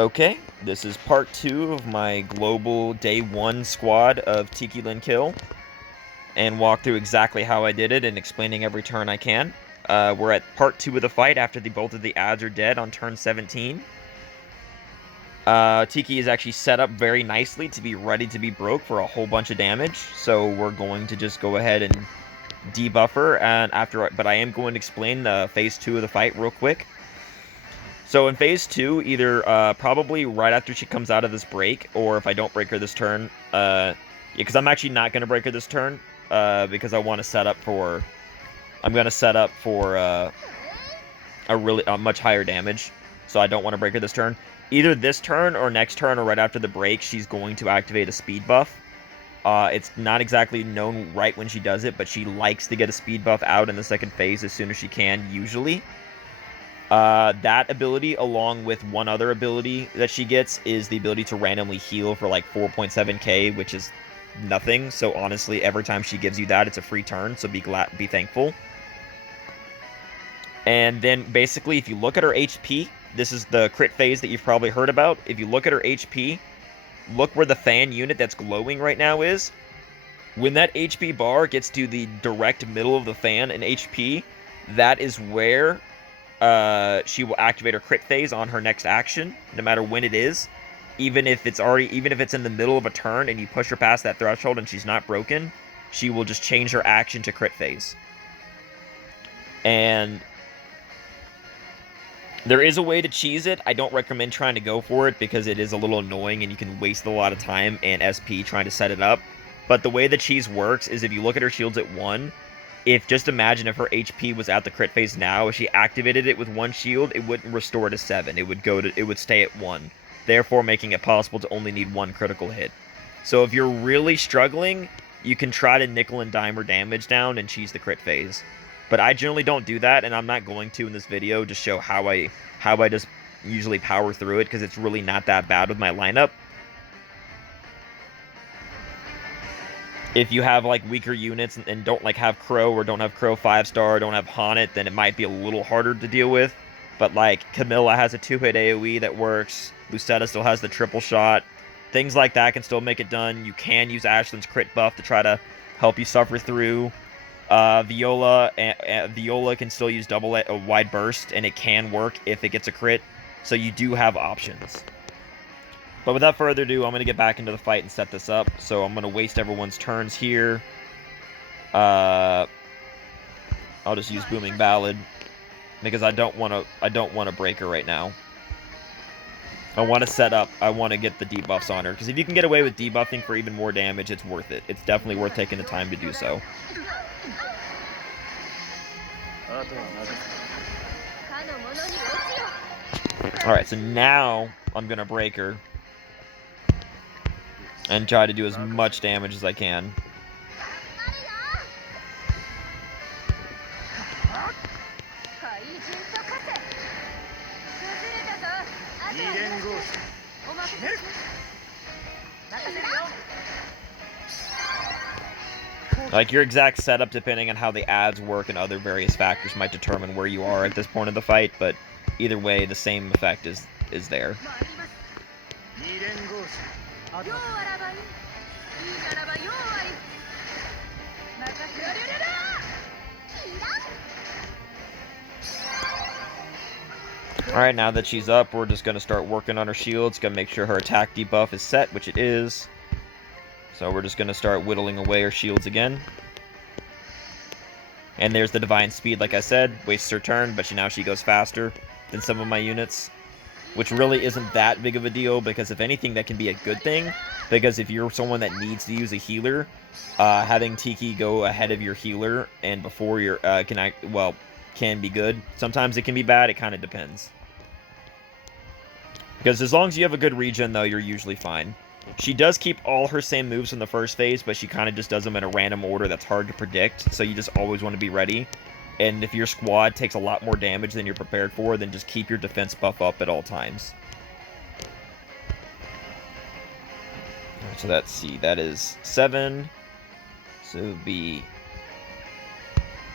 Okay, this is part 2 of my global day 1 squad of Tikilen kill, and walk through exactly how I did it and explaining every turn I can. We're at part 2 of the fight after both of the ads are dead on turn 17. Tiki is actually set up very nicely to be ready to be broke for a whole bunch of damage, so we're going to just go ahead and debuff her, but I am going to explain the phase 2 of the fight real quick. So in phase 2, either probably right after she comes out of this break, or if I don't break her this turn, because I'm actually not going to break her this turn, because I want to set up for, I'm going to set up for a much higher damage, so I don't want to break her this turn. Either this turn or next turn or right after the break, she's going to activate a speed buff. It's not exactly known right when she does it, but she likes to get a speed buff out in the second phase as soon as she can, usually. That ability, along with one other ability that she gets, is the ability to randomly heal for like 4.7k, which is nothing. So honestly, every time she gives you that, it's a free turn, so be thankful. And then basically, if you look at her HP, this is the crit phase that you've probably heard about. If you look at her HP, look where the fan unit that's glowing right now is. When that HP bar gets to the direct middle of the fan in HP, that is where she will activate her crit phase on her next action, no matter when it is. Even if it's in the middle of a turn and you push her past that threshold and she's not broken, she will just change her action to crit phase. And there is a way to cheese it. I don't recommend trying to go for it because it is a little annoying and you can waste a lot of time and SP trying to set it up. But the way the cheese works is if you look at her shields at 1, just imagine if her HP was at the crit phase now, if she activated it with 1 shield, it wouldn't restore to 7. It would stay at 1, therefore making it possible to only need 1 critical hit. So if you're really struggling, you can try to nickel and dime her damage down and cheese the crit phase. But I generally don't do that, and I'm not going to in this video to show how I just usually power through it, because it's really not that bad with my lineup. If you have like weaker units and don't like have Crow, or don't have Crow 5-star, don't have Haunted, then it might be a little harder to deal with. But like Camilla has a 2-hit AoE that works. Lucetta still has the triple shot. Things like that can still make it done. You can use Ashland's crit buff to try to help you suffer through. Viola can still use wide burst, and it can work if it gets a crit. So you do have options. But without further ado, I'm going to get back into the fight and set this up. So I'm going to waste everyone's turns here. I'll just use Booming Ballad because I don't want to break her right now. I want to set up. I want to get the debuffs on her, because if you can get away with debuffing for even more damage, it's worth it. It's definitely worth taking the time to do so. Alright, so now I'm going to break her and try to do as much damage as I can. Like, your exact setup, depending on how the ads work and other various factors, might determine where you are at this point of the fight, but either way, the same effect is there. Alright, now that she's up, we're just going to start working on her shields. Going to make sure her attack debuff is set, which it is. So we're just going to start whittling away her shields again. And there's the Divine Speed, like I said. Wastes her turn, but now she goes faster than some of my units. Which really isn't that big of a deal, because if anything, that can be a good thing. Because if you're someone that needs to use a healer, having Tiki go ahead of your healer and before your can be good. Sometimes it can be bad. It kind of depends. Because as long as you have a good regen, though, you're usually fine. She does keep all her same moves from the first phase, but she kind of just does them in a random order that's hard to predict, so you just always want to be ready. And if your squad takes a lot more damage than you're prepared for, then just keep your defense buff up at all times. So let's see, that is 7. So it would be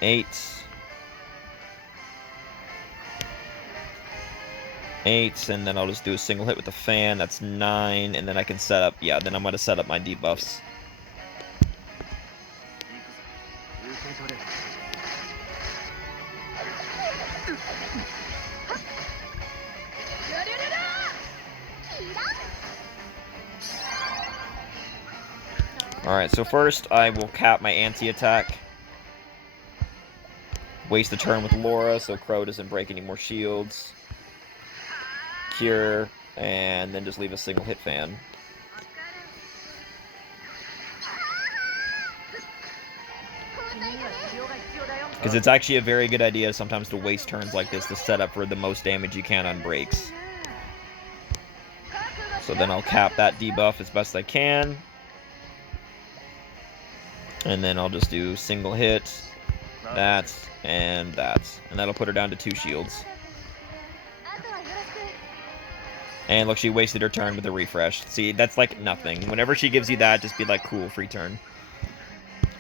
8. 8, and then I'll just do a single hit with the fan. That's 9, and then I can set up, yeah, then I'm going to set up my debuffs. Alright, so first I will cap my anti-attack. Waste the turn with Laura so Crow doesn't break any more shields. Cure, and then just leave a single hit fan. Because it's actually a very good idea sometimes to waste turns like this to set up for the most damage you can on breaks. So then I'll cap that debuff as best I can. And then I'll just do single hit, that, and that. And that'll put her down to 2 shields. And look, she wasted her turn with a refresh. See, that's like nothing. Whenever she gives you that, just be like, cool, free turn.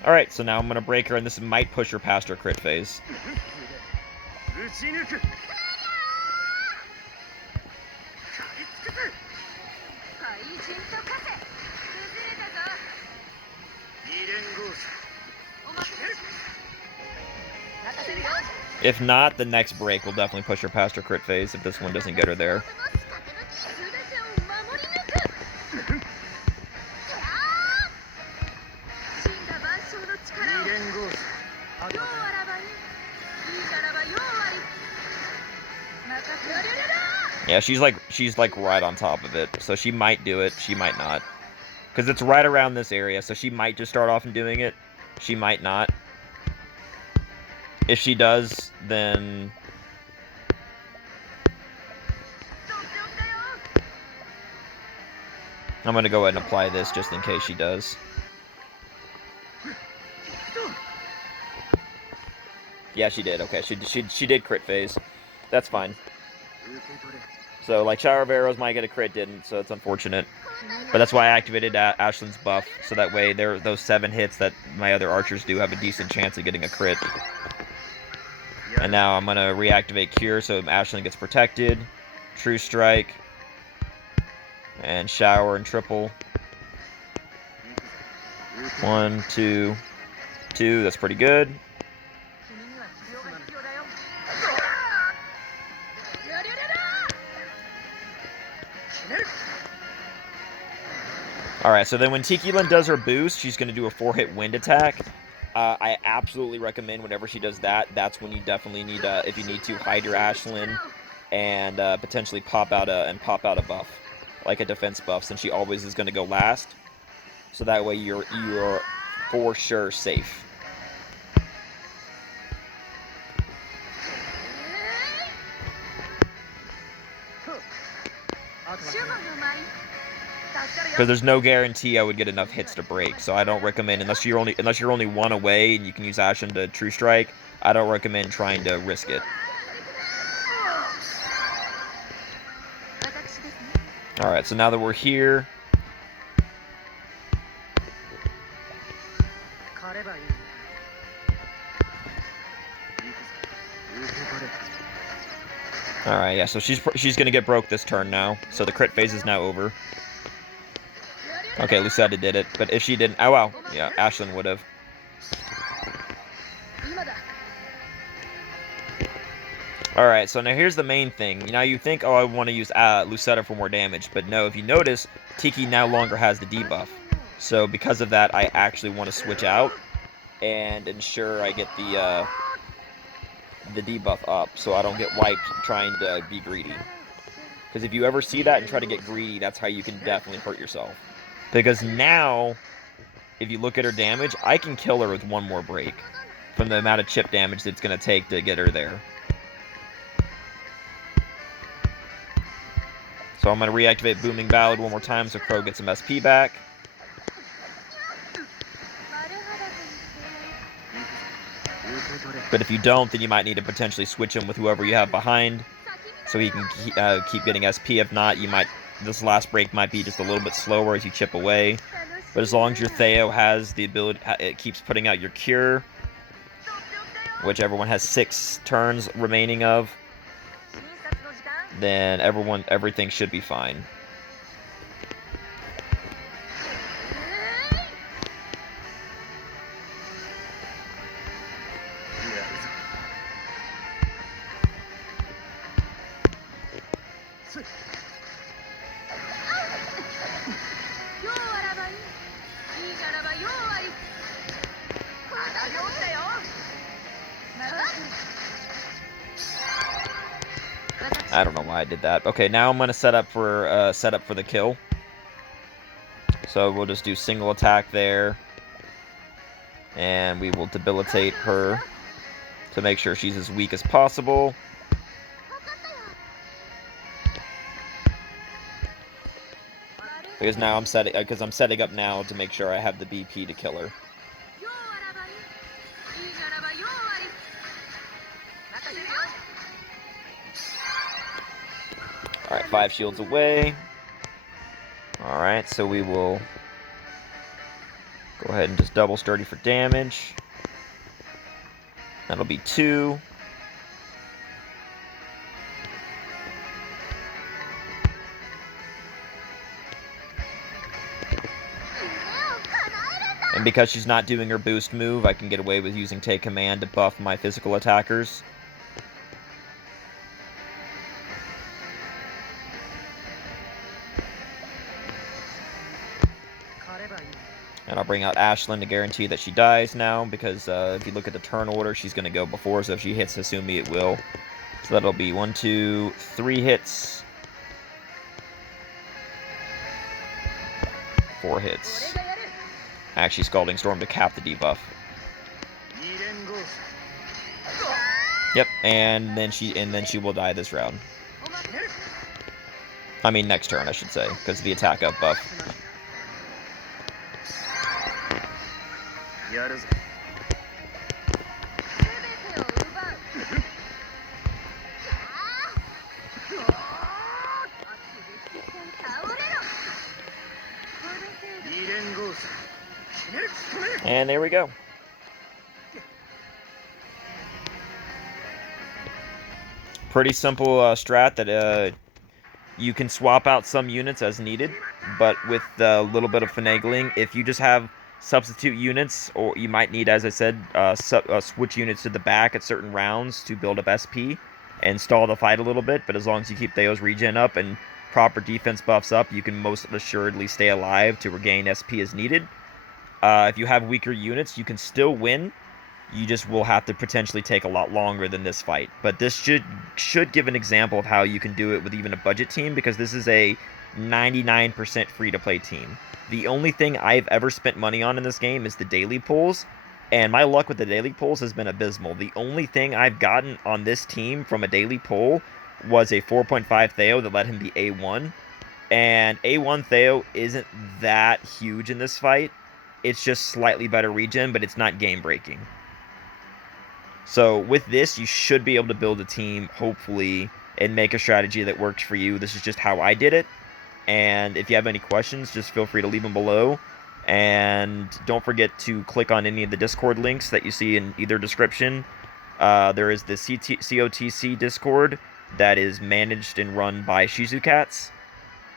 Alright, so now I'm going to break her, and this might push her past her crit phase. If not, the next break will definitely push her past her crit phase if this one doesn't get her there. Yeah, she's like right on top of it, so she might do it, she might not. Because it's right around this area, so she might just start off and doing it. She might not. If she does, then... I'm going to go ahead and apply this just in case she does. Yeah, she did. Okay, she did crit phase. That's fine. So, like, Shower of Arrows might get a crit, didn't, so it's unfortunate. But that's why I activated Ashlin's buff, so that way those 7 hits that my other archers do have a decent chance of getting a crit. And now I'm going to reactivate Cure so Ashlyn gets protected. True Strike. And Shower and Triple. 1, 2, 2. That's pretty good. Alright, so then when Tikilen does her boost, she's going to do a 4-hit wind attack. I absolutely recommend whenever she does that, that's when you definitely need, if you need to, hide your Ashlyn and potentially pop out a buff, like a defense buff, since she always is going to go last. So that way you're for sure safe. Because there's no guarantee I would get enough hits to break, so I don't recommend, unless you're only 1 away and you can use Ashen to True Strike, I don't recommend trying to risk it. Alright, so now that we're here, alright, yeah, so she's gonna get broke this turn now, so the crit phase is now over. Okay, Lucetta did it, but if she didn't... Oh, wow. Yeah, Ashlyn would have. Alright, so now here's the main thing. Now you think, oh, I want to use Lucetta for more damage, but no, if you notice, Tiki no longer has the debuff. So because of that, I actually want to switch out and ensure I get the debuff up, so I don't get wiped trying to be greedy. Because if you ever see that and try to get greedy, that's how you can definitely hurt yourself. Because now, if you look at her damage, I can kill her with 1 more break from the amount of chip damage that's going to take to get her there. So I'm going to reactivate Booming Ballad 1 more time so Crow gets some SP back. But if you don't, then you might need to potentially switch him with whoever you have behind so he can keep getting SP. If not, you might... This last break might be just a little bit slower as you chip away. But as long as your Theo has the ability... It keeps putting out your Cure, which everyone has 6 turns remaining of. then everything should be fine. I don't know why I did that. Okay, now I'm gonna set up for the kill. So we'll just do single attack there, and we will debilitate her to make sure she's as weak as possible. Because now I'm setting up now to make sure I have the BP to kill her. Alright, 5 shields away. Alright, so we will go ahead and just double sturdy for damage. That'll be 2. And because she's not doing her boost move, I can get away with using Take Command to buff my physical attackers. And I'll bring out Ashlyn to guarantee that she dies now, because if you look at the turn order, she's going to go before, so if she hits Hasumi, it will. So that'll be 1, 2, 3 hits. 4 hits. Actually, Scalding Storm to cap the debuff. Yep, and then she will die this round. I mean, next turn, I should say, because of the attack up buff. And there we go. Pretty simple strat that you can swap out some units as needed, but with a little bit of finagling, if you just have substitute units, or you might need, as I said, switch units to the back at certain rounds to build up SP and stall the fight a little bit, but as long as you keep Theo's regen up and proper defense buffs up, you can most assuredly stay alive to regain SP as needed. If you have weaker units, you can still win. You just will have to potentially take a lot longer than this fight. But this should give an example of how you can do it with even a budget team, because this is a 99% free-to-play team. The only thing I've ever spent money on in this game is the daily pulls, and my luck with the daily pulls has been abysmal. The only thing I've gotten on this team from a daily pull was a 4.5 Theo that let him be A1, and A1 Theo isn't that huge in this fight. It's just slightly better regen, but it's not game-breaking. So with this, you should be able to build a team, hopefully, and make a strategy that works for you. This is just how I did it. And if you have any questions, just feel free to leave them below. And don't forget to click on any of the Discord links that you see in either description. There is the CotC Discord that is managed and run by Shizukats,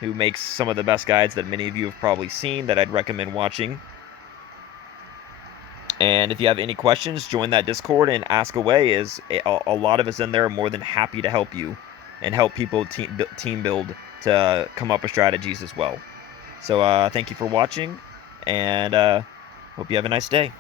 who makes some of the best guides that many of you have probably seen that I'd recommend watching. And if you have any questions, join that Discord and ask away, as a lot of us in there are more than happy to help you and help people team build to come up with strategies as well. So thank you for watching, and hope you have a nice day.